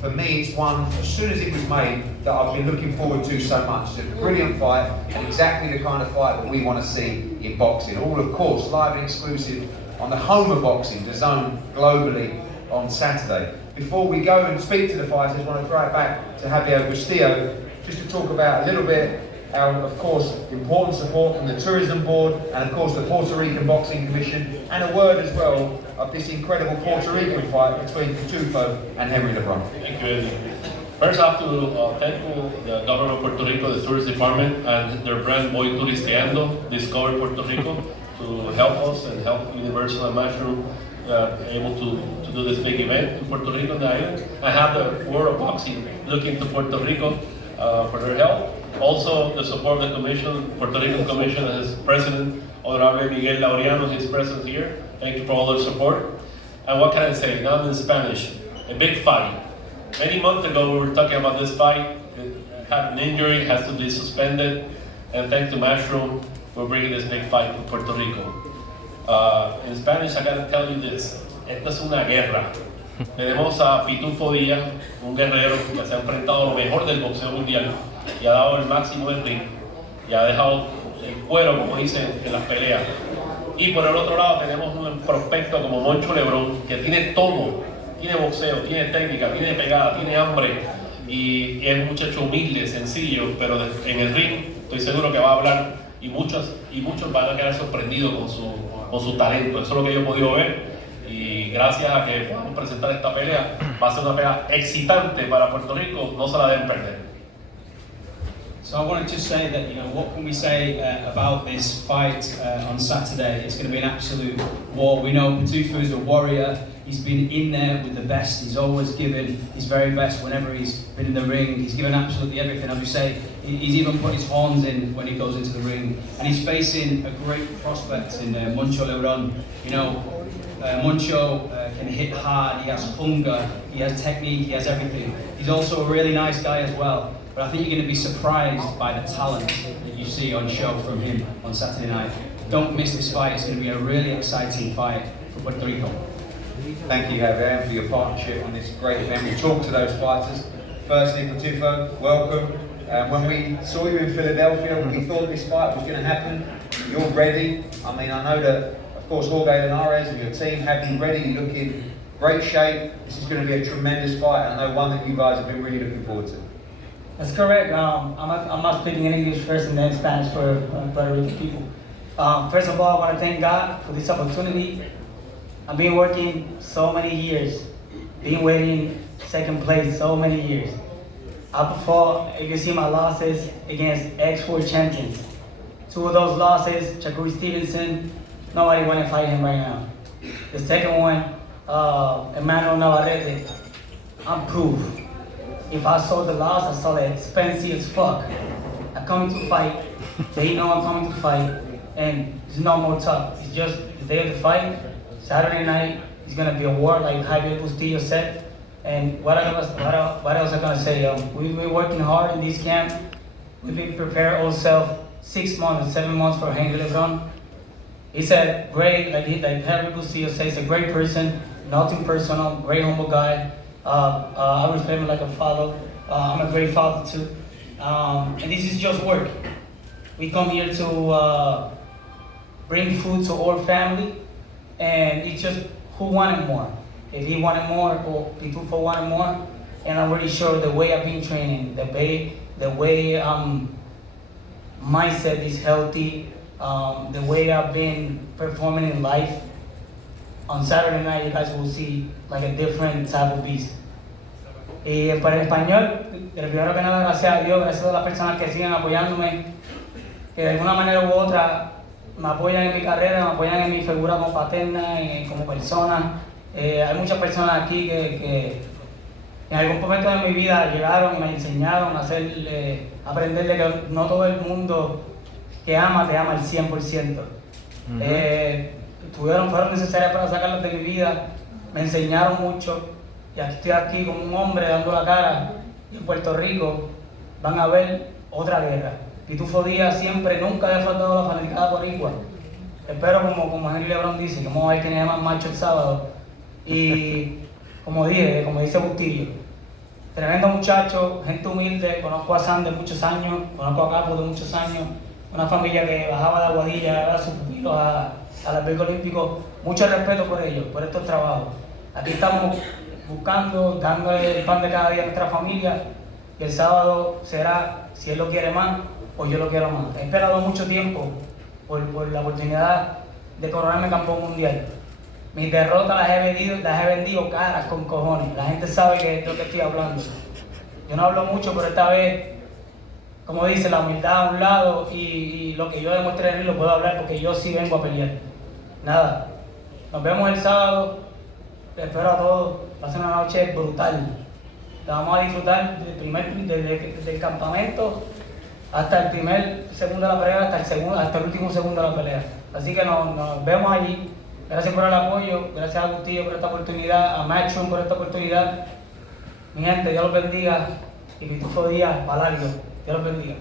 for me, it's one, as soon as it was made, that I've been looking forward to so much. It's a brilliant fight, and exactly the kind of fight that we want to see in boxing. All, of course, live and exclusive on the home of boxing, DAZN, globally on Saturday. Before we go and speak to the fighters, I want to throw it back to Javier Bustillo, just to talk about a little bit our, of course, important support from the Tourism Board and, of course, the Puerto Rican Boxing Commission, and a word as well of this incredible Puerto Rican fight between Pitufo and Henry LeBron. Thank you, Eddie. First, I have to thank the government of Puerto Rico, the tourist department, and their brand Voy Turisteando, Discover Puerto Rico, to help us and help Universal and Mushroom able to do this big event in Puerto Rico, on the island. I have the World of Boxing looking to Puerto Rico for their help. Also, the support of the Commission, Puerto Rican Commission, and its President, Honorable Miguel Laureano, his presence here. Thank you for all their support. And what can I say? Now in Spanish, a big fight. Many months ago, we were talking about this fight. It had an injury, has to be suspended. And thanks to Mushroom, we're bringing this big fight to Puerto Rico. In Spanish, I gotta tell you this. Esta es una guerra. Tenemos a Pitufo Díaz, un guerrero que se ha enfrentado a lo mejor del boxeo mundial y ha dado el máximo del ring y ha dejado el cuero, como dicen, en las peleas. Y por el otro lado tenemos un prospecto como Moncho Lebrón, que tiene todo. Tiene boxeo, tiene técnica, tiene pegada, tiene hambre y es un muchacho humilde, sencillo, pero en el ring estoy seguro que va a hablar y muchos van a quedar sorprendidos con su talento. Eso es lo que yo he podido ver. Y gracias a que podamos presentar esta pelea, va a ser una pelea excitante para Puerto Rico, no se la deben perder. So I wanted to say that, what can we say about this fight on Saturday? It's going to be an absolute war. We know Pitufo is a warrior. He's been in there with the best. He's always given his very best whenever he's been in the ring. He's given absolutely everything. As you say, he's even put his horns in when he goes into the ring. And he's facing a great prospect in Moncho Lebrón. Moncho can hit hard, he has hunger, he has technique, he has everything. He's also a really nice guy as well. But I think you're going to be surprised by the talent that you see on show from him on Saturday night. Don't miss this fight, it's going to be a really exciting fight for Puerto Rico. Thank you, Javier, for your partnership on this great event. We talked to those fighters. Firstly, Pitufo, welcome. When we saw you in Philadelphia, we thought this fight was going to happen. You're ready. I mean, I know that, of course, Jorge Linares and your team have you ready. You look in great shape. This is going to be a tremendous fight, and I know one that you guys have been really looking forward to. That's correct. I'm not speaking in English first and then Spanish for Puerto Rican people. First of all, I want to thank God for this opportunity. I've been working so many years, been waiting second place so many years. I fought, if you see my losses, against ex-world champions. Two of those losses, Shakur Stevenson, nobody want to fight him right now. The second one, Emmanuel Navarrete, I'm proof. If I saw the loss, I saw it expensive as fuck. I come to fight, they know I'm coming to fight, and there's no more talk. It's just the day of the fight, Saturday night, it's gonna be a war like Javier Bustillo said. And what else I'm gonna say? We've been working hard in this camp. We've been preparing ourselves 6 months, 7 months for Henry LeBron. He's a great, like Javier Bustillo says, a great person, nothing personal, great humble guy. I respect him like a father. I'm a great father too. And this is just work. We come here to bring food to our family, and it's just who wanted more. If he wanted more, or Pitufo wanted more, and I'm really sure the way I've been training, the way mindset is healthy, the way I've been performing in life. On Saturday night, you guys will see like a different type of beast. Y para el español, primero que nada, gracias a Dios, gracias a las personas que siguen apoyándome, que de alguna manera u otra me apoyan en mi carrera, me apoyan en mi figura como paterna, como persona. Hay muchas personas aquí que en algún momento de mi vida llegaron y me enseñaron a aprender de que no todo el mundo que ama te ama al 100%. Fueron necesarias para sacarlas de mi vida, me enseñaron mucho y estoy aquí como un hombre dando la cara. Y en Puerto Rico van a ver otra guerra. Pitufo Díaz siempre, nunca ha defraudado a la fanaticada boricua. Espero, como Henry LeBron dice, que vamos a ver quién es más macho el sábado. Y como dice Bustillo, Tremendo muchacho, gente humilde, conozco a Sam de muchos años, conozco a Capo de muchos años, una familia que bajaba de Aguadilla a sus pupilos al albergue olímpico. Mucho respeto por ellos, por estos trabajos. Aquí estamos buscando, dándole el pan de cada día a nuestra familia, y el sábado será, si él lo quiere más, o yo lo quiero más. He esperado mucho tiempo por la oportunidad de coronarme campeón mundial. Mis derrotas las he vendido caras con cojones. La gente sabe que es de lo que estoy hablando. Yo no hablo mucho, pero esta vez, como dice, la humildad a un lado y lo que yo demuestre en él lo puedo hablar porque yo sí vengo a pelear. Nada, nos vemos el sábado. Te espero a todos. Va a ser una noche brutal. La vamos a disfrutar desde el campamento hasta el segundo de la pelea, hasta el último segundo de la pelea. Así que nos vemos allí. Gracias por el apoyo, gracias a Agustillo por esta oportunidad, a Matchroom por esta oportunidad. Mi gente, Dios los bendiga y Pitufo Díaz, para largo. Dios los bendiga.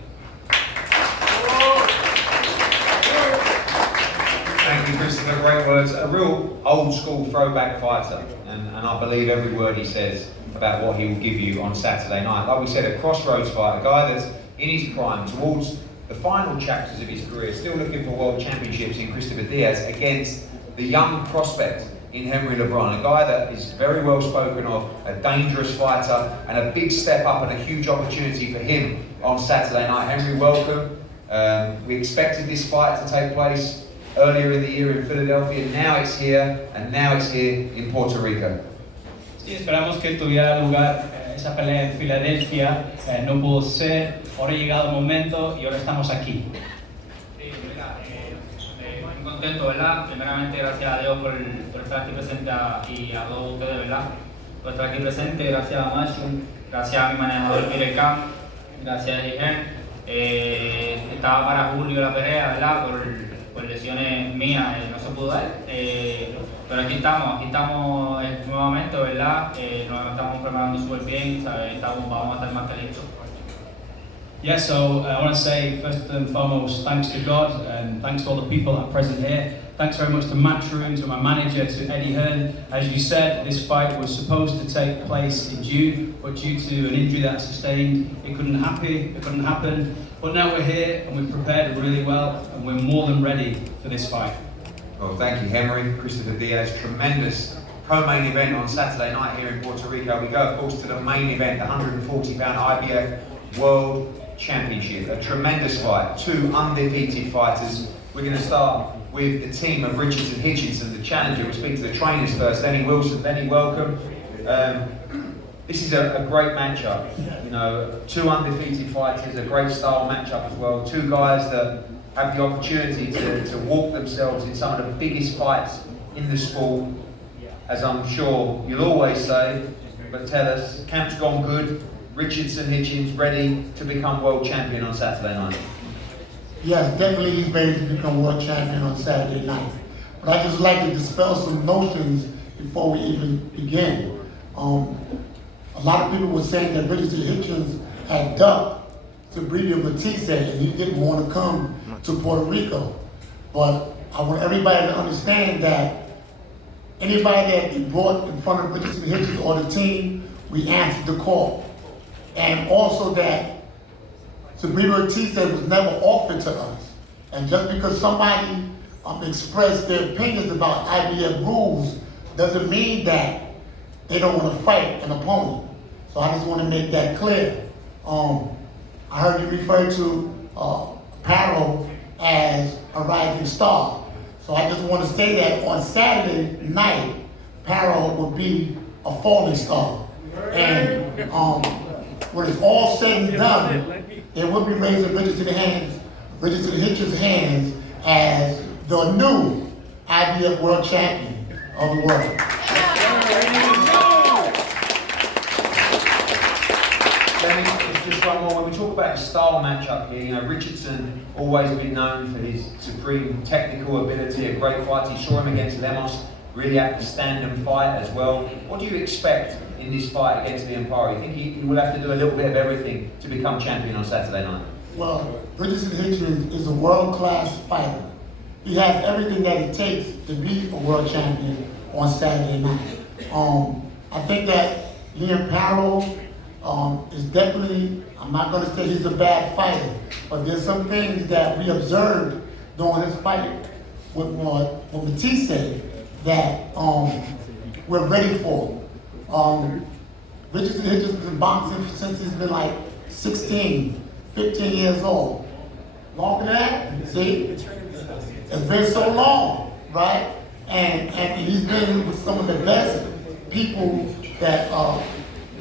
Thank you, Christopher. Great words. A real old school throwback fighter, and I believe every word he says about what he will give you on Saturday night. Like we said, a crossroads fight, a guy that's in his prime, towards the final chapters of his career, still looking for world championships in Christopher Diaz against the young prospect in Henry LeBron, a guy that is very well spoken of, a dangerous fighter, and a big step up and a huge opportunity for him on Saturday night. Henry, welcome. We expected this fight to take place earlier in the year in Philadelphia. Now it's here, and now it's here in Puerto Rico. Sí, esperamos que tuviera lugar esa pelea en Filadelfia. No pudo ser, ahora ha llegado el momento y ahora estamos aquí. Sí, mira, muy contento, ¿verdad? Primeramente, gracias a Dios por estar aquí presente y a todos ustedes, ¿verdad? Por estar aquí presente, gracias a Machu, gracias a mi manejador Mirecam, gracias a Hitchins. Estaba para julio la pelea, ¿verdad? Por lesiones mías, no se pudo dar. Pero aquí estamos nuevamente, ¿verdad? Nos estamos preparando súper bien, ¿sabes? Vamos a estar más que listos. Yeah, so I want to say first and foremost thanks to God and thanks to all the people that are present here. Thanks very much to Matchroom, to my manager, to Eddie Hearn. As you said, this fight was supposed to take place in June, but due to an injury that I sustained, it couldn't happen. But now we're here and we've prepared really well and we're more than ready for this fight. Well, thank you, Henry. Christopher Diaz, tremendous co-main event on Saturday night here in Puerto Rico. We go, of course, to the main event, the 140-pound IBF World Championship. A tremendous fight, two undefeated fighters. We're going to start with the team of Richardson, Hitchins, the challenger. We'll speak to the trainers first. Lenny Wilson. Lenny, welcome. This is a great matchup. You know, two undefeated fighters, a great style matchup as well. Two guys that have the opportunity to walk themselves in some of the biggest fights in the sport, as I'm sure you'll always say. But tell us, camp's gone good. Richardson, Hitchins ready to become world champion on Saturday night? Yes, definitely he's ready to become world champion on Saturday night. But I just like to dispel some notions before we even begin. A lot of people were saying that Richardson Hitchins had ducked to Brito Matisse and he didn't want to come to Puerto Rico. But I want everybody to understand that anybody that they brought in front of Richardson Hitchins or the team, we answered the call. And also that Sabrina Ortiz was never offered to us. And just because somebody expressed their opinions about IBF rules doesn't mean that they don't want to fight an opponent. So I just want to make that clear. I heard you refer to Paro as a rising star. So I just want to say that on Saturday night, Paro will be a falling star. And when it's all said and done, it will be raising Richardson Hitchins' hands as the new IBF world champion of the world. Just one more. When we talk about the style matchup here, you know, Richardson always been known for his supreme technical ability, a great fight. You saw him against Lemos, really had to stand and fight as well. What do you expect in this fight against Liam Paro? You think he will have to do a little bit of everything to become champion on Saturday night? Well, Richardson Hitchins is a world-class fighter. He has everything that it takes to be a world champion on Saturday night. I think that Liam Paro is definitely, I'm not gonna say he's a bad fighter, but there's some things that we observed during his fight with Matisse that we're ready for. Richardson has been boxing since he's been like 16, 15 years old. Longer than that, see? It's been so long, right? And he's been with some of the best people that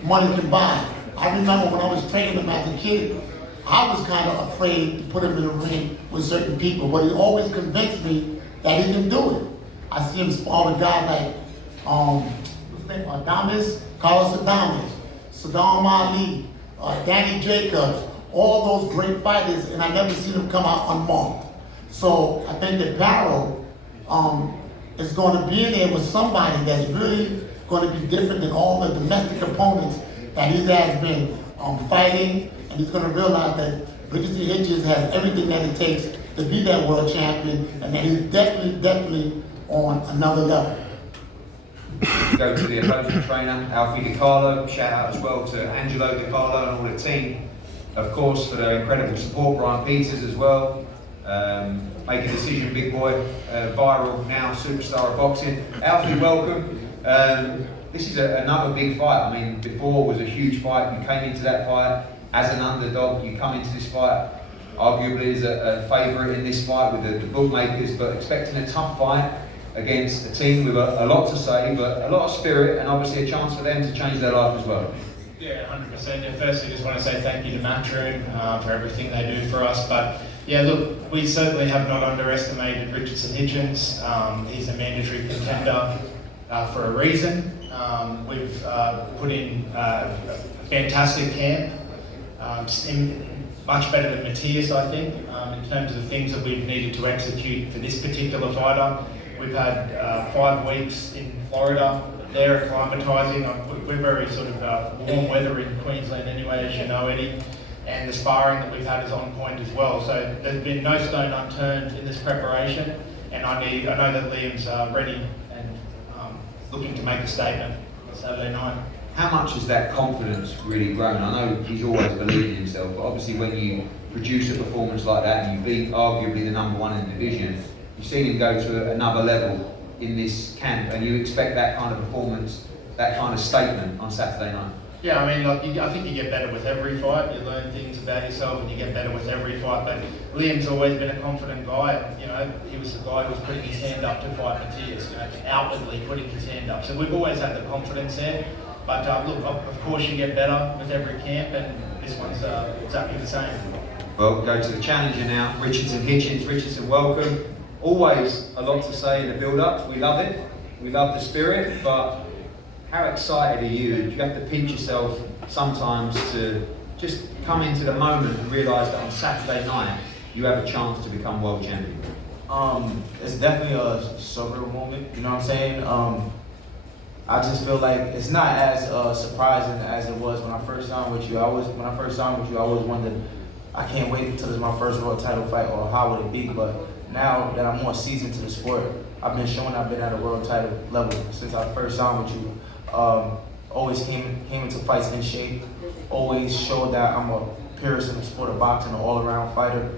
money can buy. I remember when I was training him as a kid, I was kind of afraid to put him in the ring with certain people, but he always convinced me that he can do it. I see him spar with guys like, what's his name, Carlos Adames, Saddam Ali, Danny Jacobs, all those great fighters, and I never seen him come out unmarked. So I think that Paro is going to be in there with somebody that's really going to be different than all the domestic opponents that he has been fighting, and he's going to realize that Richardson Hitchins has everything that it takes to be that world champion, and that he's definitely on another level. Go to the opposing trainer, Alfie Di Carlo. Shout out as well to Angelo Di Carlo and all the team, of course, for their incredible support. Brian Peters as well. Make a decision, big boy. Viral now, superstar of boxing. Alfie, welcome. This is another big fight. I mean, before was a huge fight. You came into that fight as an underdog. You come into this fight arguably as a favourite in this fight with the bookmakers, but expecting a tough fight against a team with a lot to say, but a lot of spirit, and obviously a chance for them to change their life as well. Yeah, 100%. And firstly, just want to say thank you to Matchroom for everything they do for us. But yeah, look, we certainly have not underestimated Richardson Hitchins. He's a mandatory contender for a reason. We've put in a fantastic camp, much better than Matthias, I think, in terms of the things that we've needed to execute for this particular fighter. We've had 5 weeks in Florida. They're acclimatising. We're very sort of warm weather in Queensland anyway, as you know, Eddie. And the sparring that we've had is on point as well. So there's been no stone unturned in this preparation. And I know that Liam's ready and looking to make a statement Saturday night. How much has that confidence really grown? I know he's always believed in himself, but obviously when you produce a performance like that and you beat arguably the #1 in the division, you've seen him go to another level in this camp, and you expect that kind of performance, that kind of statement on Saturday night. Yeah, I mean, I think you get better with every fight. You learn things about yourself, and you get better with every fight. But Liam's always been a confident guy. You know, he was the guy who was putting his hand up to fight Matthias. You know, outwardly putting his hand up. So we've always had the confidence there. But look, of course, you get better with every camp, and this one's exactly the same. Well, go to the challenger now, Richardson Hitchins. Richardson, welcome. Always a lot to say in the build-up. We love it. We love the spirit, but how excited are you? Do you have to pinch yourself sometimes to just come into the moment and realise that on Saturday night you have a chance to become world champion? It's definitely a surreal moment, you know what I'm saying? I just feel like it's not as surprising as it was when I first signed with you. When I first signed with you, I always wondered, I can't wait until it's my first world title fight, or how would it be? But now that I'm more seasoned to the sport, I've been showing I've been at a world title level since I first signed with you. Always came into fights in shape. Always showed that I'm a purist in the sport of boxing, an all-around fighter.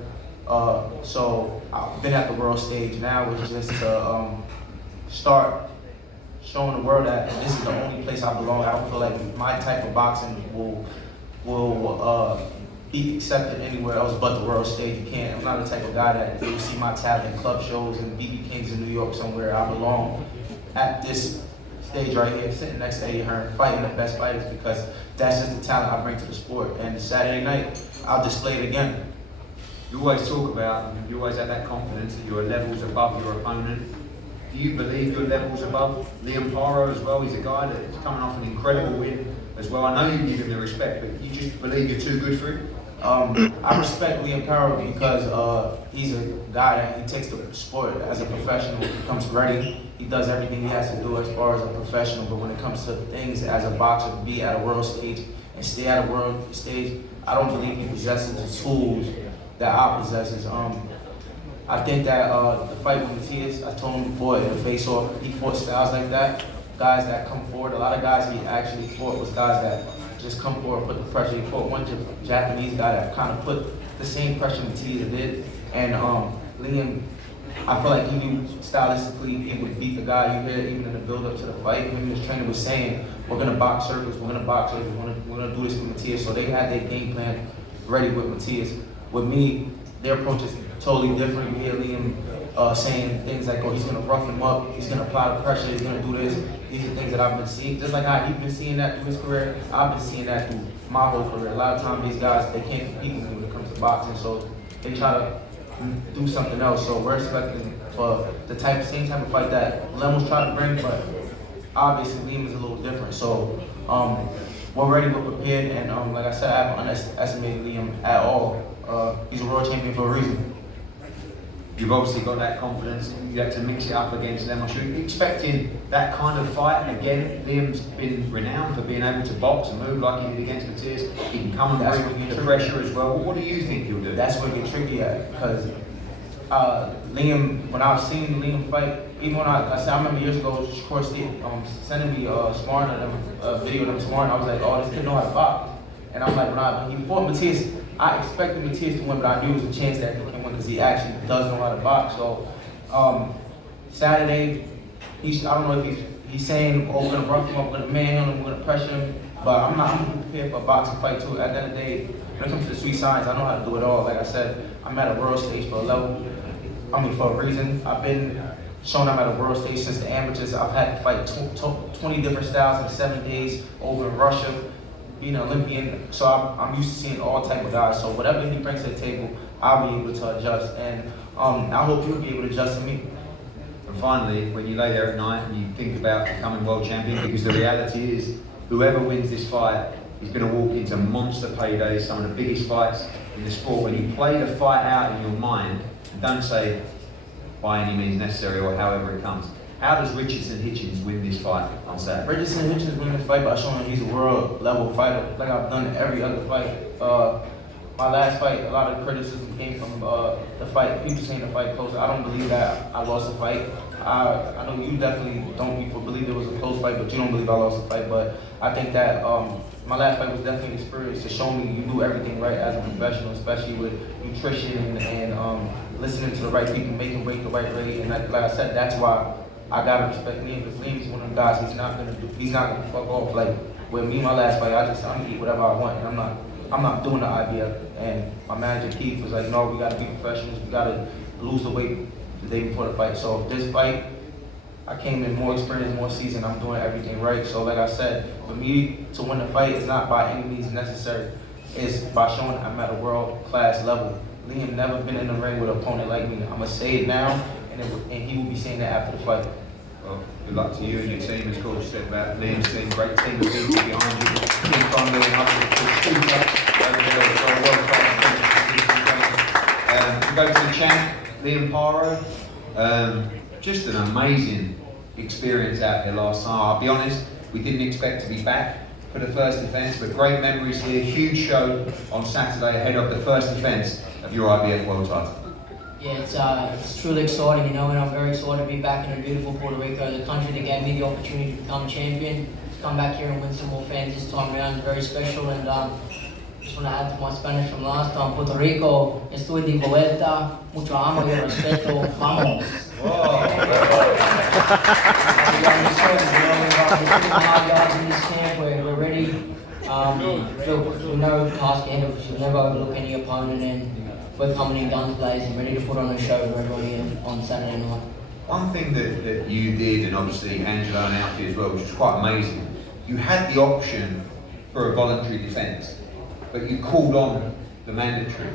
So I've been at the world stage. Now it's just to start showing the world that this is the only place I belong. I don't feel like my type of boxing will be accepted anywhere else but the world stage. You can't. I'm not the type of guy that you see my talent in club shows and BB Kings in New York somewhere. I belong at this stage right here, sitting next to Eddie Hearn, fighting the best fighters, because that's just the talent I bring to the sport. And Saturday night, I'll display it again. You always talk about, you always have that confidence that you're levels above your opponent. Do you believe you're levels above Liam Paro as well? He's a guy that's coming off an incredible win as well. I know you give him the respect, but you just believe you're too good for him? I respect Liam Paro because he's a guy that he takes the sport as a professional. He comes ready. He does everything he has to do as far as a professional. But when it comes to things as a boxer, be at a world stage and stay at a world stage, I don't believe he possesses the tools that I possess. I think that the fight with Matthias, I told him before, in the face-off, he fought styles like that. Guys that come forward, a lot of guys he actually fought was guys that just come forward, put the pressure. He fought one Japanese guy that kind of put the same pressure Matias did, and Liam, I feel like he knew stylistically he would beat the guy. You hear even in the build-up to the fight, when his trainer was saying, we're gonna box circles, we're gonna do this with Matias. So they had their game plan ready with Matias. With me, their approach is totally different. You hear Liam saying things like, oh, he's gonna rough him up, he's gonna apply the pressure, he's gonna do this. These are things that I've been seeing. Just like how he's been seeing that through his career, I've been seeing that through my whole career. A lot of times these guys, they can't compete with me when it comes to boxing, so they try to do something else. So we're expecting for the same type of fight that Lem was trying to bring, but obviously Liam is a little different. So we're ready, we're prepared, and like I said, I haven't underestimated Liam at all. He's a world champion for a reason. You've obviously got that confidence. You had to mix it up against them. I'm sure you're expecting that kind of fight. And again, Liam's been renowned for being able to box and move like he did against Matias. He can come and bring the pressure as well. What do you think he'll do? That's where it gets tricky at, because Liam, when I've seen Liam fight, even when I remember years ago, Shakur sending me sparring of them, a video of them sparring. I was like, oh, this kid know how to box. And I'm like, when he fought Matias, I expected Matias to win, but I knew there was a chance that he can win because he actually does know how to box. So Saturday, I don't know if he's saying, oh, we're gonna rough him up, we're gonna manhandle him, we're gonna pressure him, but I'm prepared for a boxing fight too. At the end of the day, when it comes to the sweet science, I know how to do it all. Like I said, I'm at a world stage for a level. For a reason. I've been showing I'm at a world stage since the amateurs. I've had to fight 20 different styles in 7 days over in Russia, being an Olympian. So I'm used to seeing all type of guys. So whatever he brings to the table, I'll be able to adjust. And I hope he'll be able to adjust to me. And finally, when you lay there at night and you think about becoming world champion, because the reality is, whoever wins this fight is going to walk into monster paydays, some of the biggest fights in the sport. When you play the fight out in your mind, don't say by any means necessary or however it comes. How does Richardson Hitchins win this fight on Saturday? Richardson Hitchins win this fight by showing he's a world level fighter, like I've done in every other fight. My last fight, a lot of criticism came from the fight. People saying the fight close. I don't believe that I lost the fight. I know you definitely don't believe it was a close fight, but you don't believe I lost the fight. But I think that my last fight was definitely an experience to show me you do everything right as a professional, especially with nutrition and listening to the right people, making weight the right way. And like I said, that's why I gotta respect Liam, because Liam's one of them guys. He's not gonna fuck off. Like with me, my last fight, I'm gonna eat whatever I want, and I'm not doing the IBF. And my manager Keith was like, no, we gotta be professionals. We gotta lose the weight the day before the fight. So this fight, I came in more experienced, more seasoned. I'm doing everything right. So like I said, for me to win the fight is not by any means necessary. It's by showing I'm at a world-class level. Liam never been in the ring with an opponent like me. I'm gonna say it now, and he will be saying that after the fight. Well, good luck to you and your team. As Coach said about Liam's team, great team of people behind you. Keep on living up to the super over there. So we go to the champ, Liam Paro. Just an amazing experience out there last time. I'll be honest, we didn't expect to be back for the first defence, but great memories here. Huge show on Saturday ahead of the first defence of your IBF World title. Yeah, it's truly exciting, and I'm very excited to be back in a beautiful Puerto Rico, the country that gave me the opportunity to become champion. To come back here and win some more fans this time around is very special, and just want to add to my Spanish from last time. Puerto Rico, estoy de vuelta, mucho amo y respeto, vamos. We're ready. We know the task ahead of us. We'll never overlook any opponent, and we're coming in guns blazing, ready to put on a show for everybody on Saturday night. One thing that you did, and obviously Angelo and Alfie as well, which was quite amazing, you had the option for a voluntary defence, but you called on the mandatory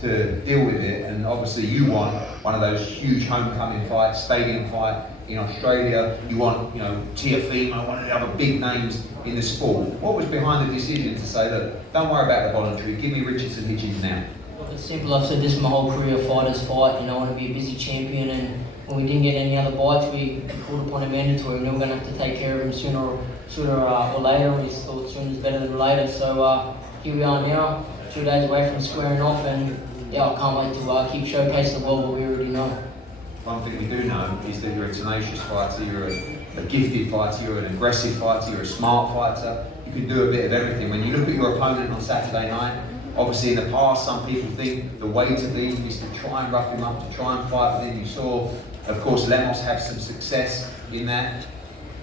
to deal with it, and obviously you won one of those huge homecoming fights, stadium fight in Australia. You won, Tiafimo, one of the other big names in the sport. What was behind the decision to say, look, don't worry about the voluntary, give me Richardson Hitchins now? Look, it's simple. I've said this my whole career, fighters fight. I want to be a busy champion, and when we didn't get any other bites, we called upon a mandatory, and we were going to have to take care of him sooner or later. We just thought sooner is better than later. So here we are now, 2 days away from squaring off, and I can't wait to keep showcasing the world what we already know. One thing we do know is that you're a tenacious fighter, you're a gifted fighter, you're an aggressive fighter, you're a smart fighter. you can do a bit of everything. When you look at your opponent on Saturday night, obviously in the past some people think the way to beat him is to try and rough him up, to try and fight with him. You saw, of course, Lemos have some success in that.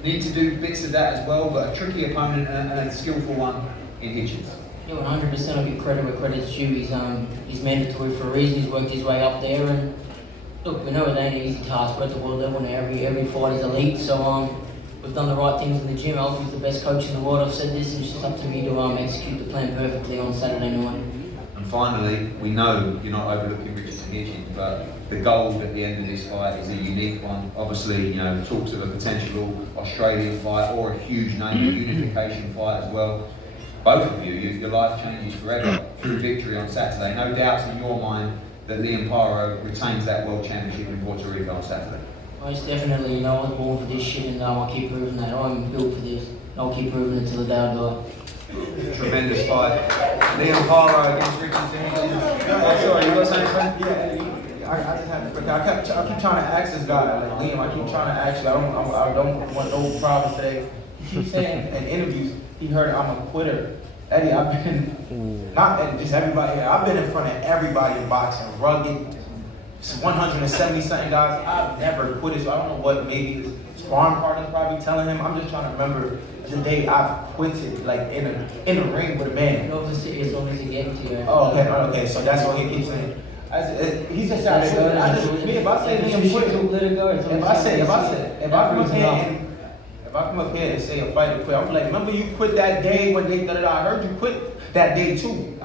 Need to do bits of that as well, but a tricky opponent and a skillful one in Hitchins. Yeah, 100% I'll give credit where credit's due. He's mandatory for a reason. He's worked his way up there, and look, we know it ain't an easy task. We're at the world level now. Every fight is elite, so we've done the right things in the gym. Alfie's the best coach in the world. I've said this, and it's just up to me to execute the plan perfectly on Saturday night. And finally, we know you're not overlooking Richardson Hitchins, but the goal at the end of this fight is a unique one. Obviously, you know, talks of a potential Australian fight or a huge name, a unification fight as well. Both of you, your life changes forever through victory on Saturday. No doubts in your mind that Liam Paro retains that World Championship in Puerto Rico on Saturday. Most definitely, you know, I was born for this shit, and I'll keep proving that. I'm built for this. I'll keep proving it till the day I die. Tremendous fight. Liam Paro against Richardson. Sorry, you got something? Yeah, I just have to. I keep trying to ask this guy, like Liam. I keep trying to ask you. I don't want no problem today. He keeps saying in interviews he heard I'm a quitter. Eddie, I've been not Eddie, just everybody here. I've been in front of everybody in boxing, rugged, 170 something guys. I've never quit. So I don't know what maybe his sparring partner's probably telling him. I'm just trying to remember the day I've quitted, like in a ring with a man. Obviously, it's always a game to you. Oh, okay. So that's what he keeps saying. He's just out there. If I say Liam quit, if I come up here and say a fighter quit, I'm like, remember you quit that day when they I heard you quit that day too.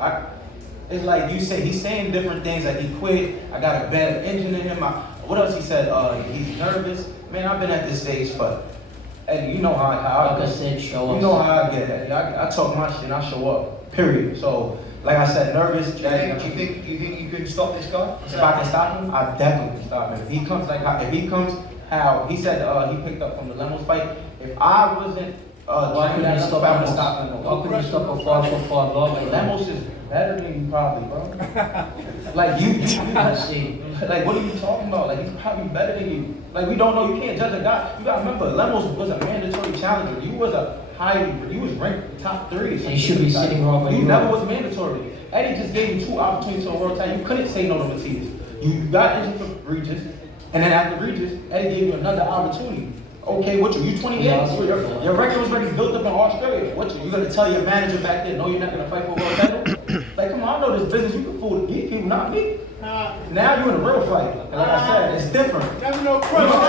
It's like you say, he's saying different things, like he quit, I got a bad engine in him. What else he said? He's nervous. Man, I've been at this stage for, and you know how like I said, show up. You know how I get it. I talk my shit and I show up. Period. So, like I said, nervous. Do you think you can stop this guy? If I can stop him, I definitely can stop him. If he comes how he said he picked up from the Lemos fight. If I wasn't why couldn't you stop him? Why couldn't you stop a 5'5" guy? Lemos is better than you probably, bro. Like you see. Like what are you talking about? Like he's probably better than you. Like we don't know. You can't judge a guy. You gotta remember, Lemos was a mandatory challenger. You was you was ranked top 3. He should be sitting wrong. You never was mandatory. Eddie just gave you 2 opportunities to a world title. You couldn't say no to Matias. You got injured for Regis, and then after Regis, Eddie gave you another opportunity. Okay, what you 28? Your record was already built up in Australia. What you gonna tell your manager back there? No, you're not gonna fight for a world title. Like, come on, I know this business. You can fool these people, not me. Now you're in a real fight. And like I said, it's different. There's no question.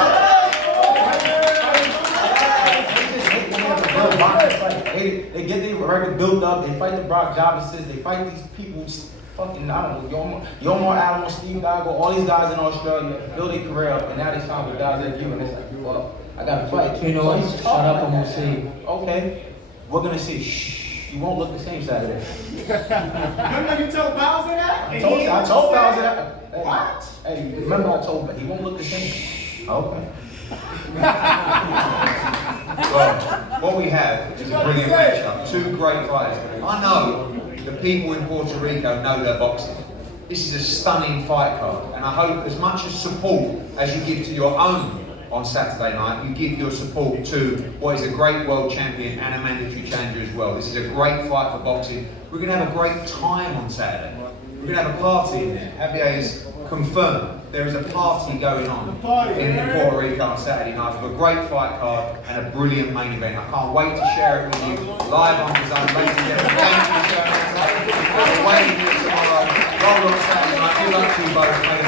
They get their record built up. They fight the Brock Jarvises. They fight these people. Fucking, I don't know, Yomar Allen, Steve Dago, all these guys in Australia build their career up, and now they found with guys like you, and it's like, well, I gotta fight. You know what? Shut up and we'll see. Okay, we're gonna see. Shh, you won't look the same Saturday. Remember you told Bowser that? I told Bowser that. Hey, what? Hey, remember I told him he won't look the same. Okay. Well, what we have is a brilliant matchup. 2 great fighters. I know the people in Puerto Rico know their boxing. This is a stunning fight card, and I hope as much as support as you give to your own on Saturday night, you give your support to what is a great world champion and a mandatory challenger as well. This is a great fight for boxing. We're going to have a great time on Saturday. We're going to have a party in there. Javier is confirmed. There is a party going on in Puerto Rico on Saturday night with a great fight card and a brilliant main event. I can't wait to share it with you live on the zone. Ladies and gentlemen, thank you for showing us. We're waiting for you tomorrow. Roll on Saturday night. Good luck to you both.